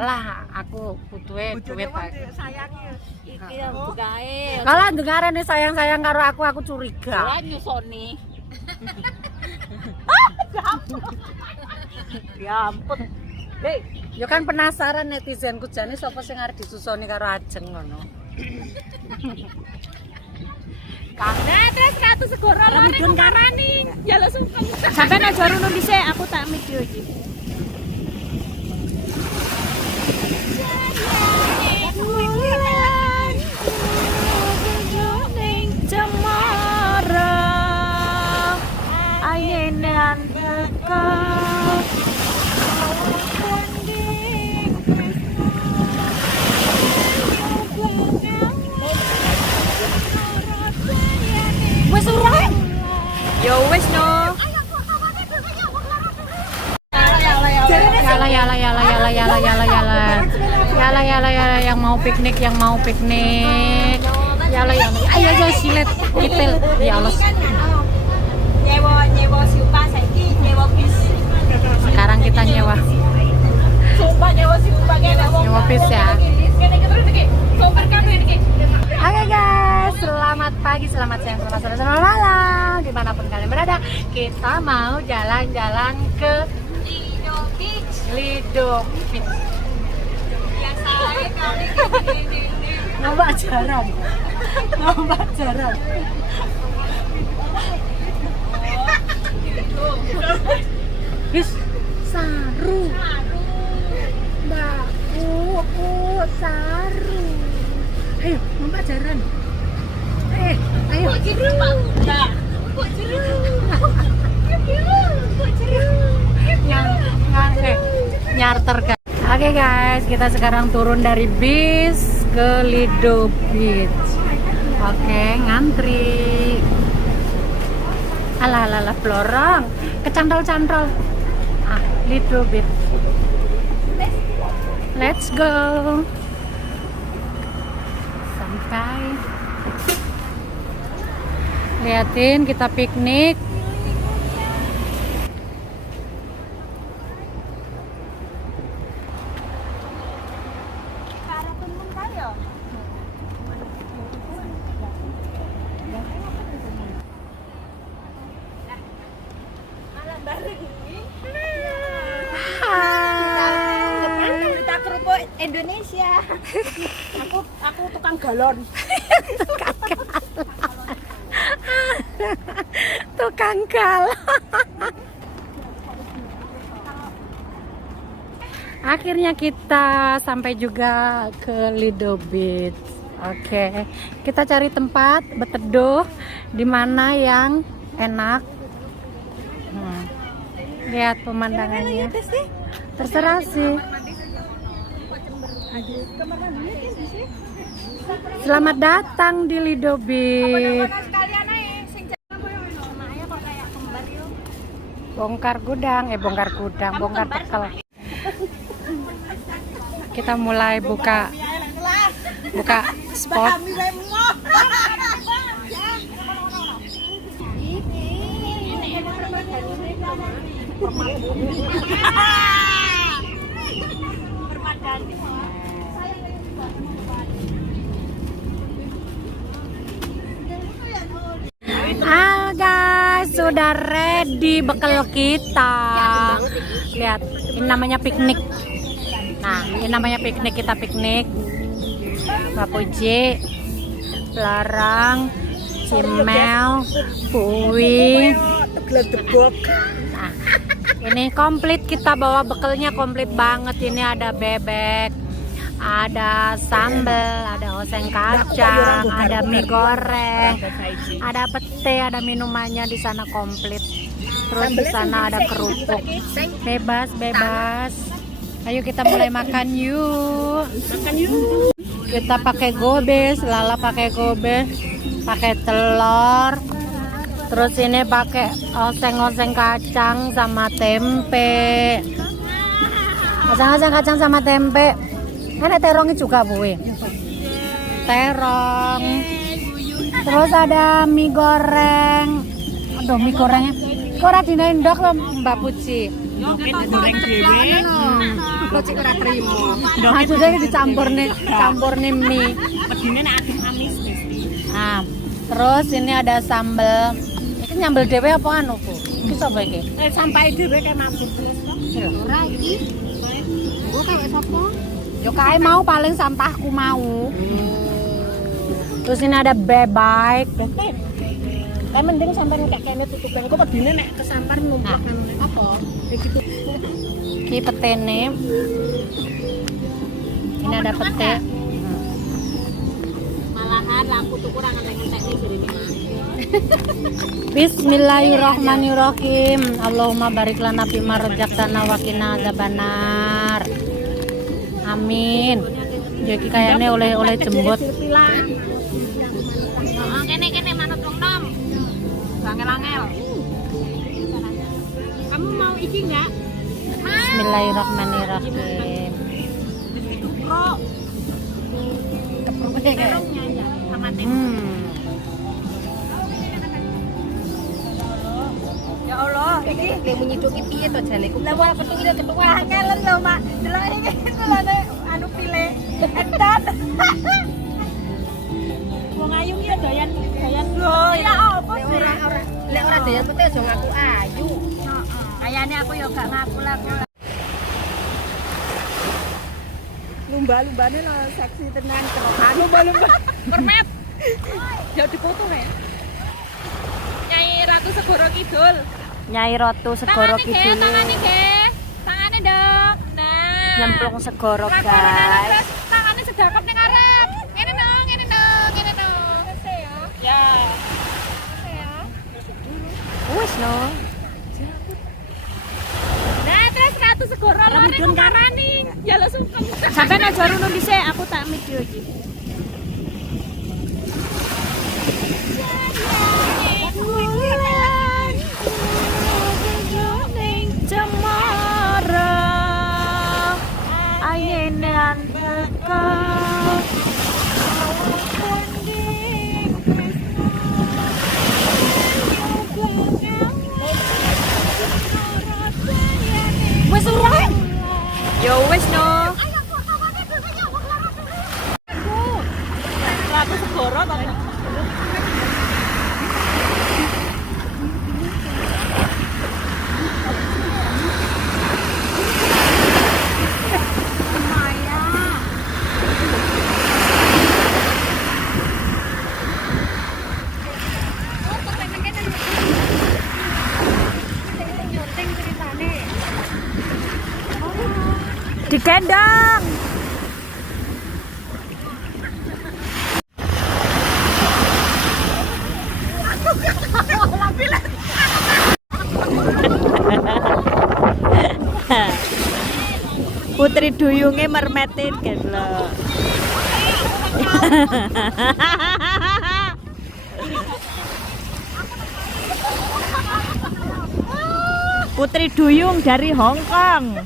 lah, aku butuhe duit Pak. Sayang iki bukae. Kalau dengarane sayang-sayang karo aku curiga. Lah nyusoni. Ya ampun. Hei, Ya kan penasaran netizenku jane sapa sing arep disusoni karo Ajeng ngono. karena terus ratu segoro lare karani. Ya lo sungkem. Sampeyan aja rono dhisik, aku tak video iki. Wes ora. Yo wes no. Yala yang mau piknik yala ayo silet ipil ya Allah. Nyewa siupa saiki nyewa bis. Sekarang kita nyewa siupa nyewa bis ya. Oke guys, selamat pagi, selamat siang, selamat sore, selamat malam dimanapun kalian berada. Kita mau jalan-jalan ke Lido Beach. Ngambak jaran. Bis saru. Mbak saru. Ayo, ngambak jaran. Ayo. Kok jeru? Kok jeru? Nyarter kan. Oke guys, kita sekarang turun dari bis ke Lido Beach. Oke, ngantri. Alah, pelorong, kecantol-cantol. Lido Beach. Let's go. Sampai. Liatin kita piknik. Indonesia. Aku tukang galon. Tukang galon. Akhirnya kita sampai juga ke Lido Beach. Oke, kita cari tempat berteduh di mana yang enak. Lihat pemandangannya. Terserah sih. Selamat datang di Lido Beach. Bongkar tekel. Kita mulai buka spot. Guys, sudah ready bekal kita. Lihat, ini namanya piknik. Nah, ini namanya piknik, kita piknik. Mbak Puji, Larang, Cimel, Puwi. Nah, ini komplit, kita bawa bekalnya komplit banget. Ini ada bebek, ada sambal, ada oseng kacang, ada mie goreng, ada pete, ada minumannya di sana komplit. Terus di sana ada kerupuk. Bebas. Ayo kita mulai makan yuk. Kita pakai gobes, Lala pakai gobes, pakai telur. Terus ini pakai oseng kacang sama tempe. Oseng kacang sama tempe. Ada terongnya juga, Bu. Terong. Terus ada mie goreng. Aduh, mie gorengnya. Kok ora dinendok loh, Mbak Puji. Mungkin goreng dhewe. Kok cek ora trimo. Maksudnya dicampur nih mie. Pedine nek adem amis mesti. Nah, terus ini ada sambel. Ini nyambel dewe apa anu, Bu? Iki sapa iki? Sampai dhewe kayak mabuk wis kok. Ora iki. Gua kayak sapa? Yo kae mau paling sampahku mau. Terus ini ada bebek. Kayak mending sampean kayak kene tutupen. Kok pedine nek kesampar numpuk apa? Begitu. Iki petene. Ini ada pete. Malahan lampu tuh kurang ngentek-ngentek iki jarine mah. Bismillahirrahmanirrahim. Allahumma barik lana fima razaqtana wa qina adzabannar. Amin. Jadi kayaknya oleh jembut. Kene manut wong nom. Angel-angel. Kamu mau iki enggak? Bismillahirrahmanirrahim. Keprok. Keprok kayak. Sama tempe. Ya Allah, Iki kayak menyiduki piye to jane? lah wae petune ketua ngelen lho, Mak. Delok iki delone anu pile. Entan. Wong ayu ki doyan lho. Ya apa sih? Lek ora doyan pete aja ngaku ayu. Heeh. Kayane aku yo gak ngaku lah. Lumba-lumbane lo seksi tenan kok. Lumba-lumba. Permet. Ya dipoto ya. Nyai Ratu Segoro Kidul. Nyai Ratu Segoro Kidul. Tangane ge. Tangane dong. Nah. Nyemplung segoro, Lakoni guys. Tangane sedekap ning arep. Ngene dong. Ya. Wis no. Nah, terus Ratu Segoro lare karani. Ya lo sungkem. Sampeyan aja runo dhisik, aku tak video iki. Wes ora. Yo wes no. Ratu Segoro to. Digendong. Putri duyunge mermetin gitu loh. Putri duyung dari Hong Kong.